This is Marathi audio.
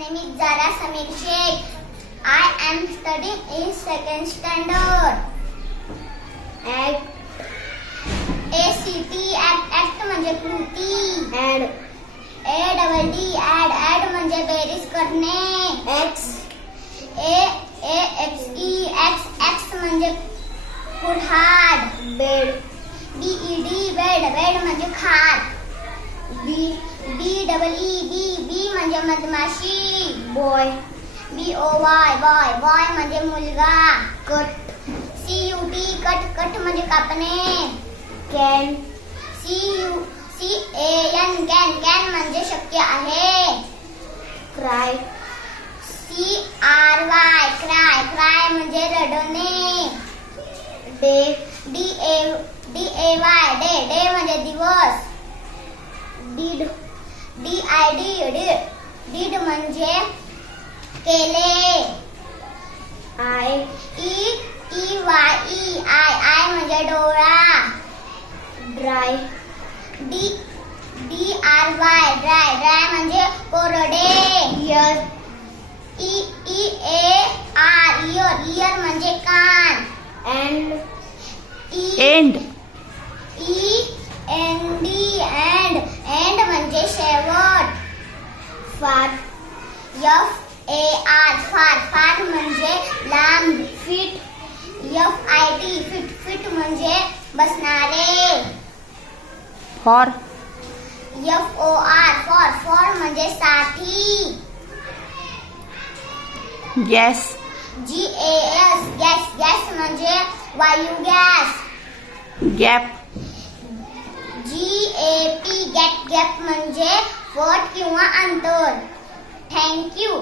name is Zara Samir Sheikh. I am studying in second standard. Act. ACT act म्हणजे कृती. Add. ADD add म्हणजे बेरीज करणे. X. X म्हणजे कुऱ्हाड. Bed. बेड म्हणजे खाट. बी म्हणजे मधमाशी. बॉय. बॉय म्हणजे मुलगा. कट. कट म्हणजे कापणे. कॅन. कॅन म्हणजे शक्य आहे. क्राय. क्राय म्हणजे रडणे. डे म्हणजे दिवस. डीड म्हणजे केले. आय म्हणजे डोळा. ड्राय. ड्राय म्हणजे कोरडे. इयर म्हणजे कान. एंड म्हणजे शेवट. फार म्हणजे लांब. फिट म्हणजे बसणारे. फॉर म्हणजे साठी. गॅस. गॅस म्हणजे वायू. गॅस. गॅप. गॅप म्हणजे फट किंवा अंतर. Thank you.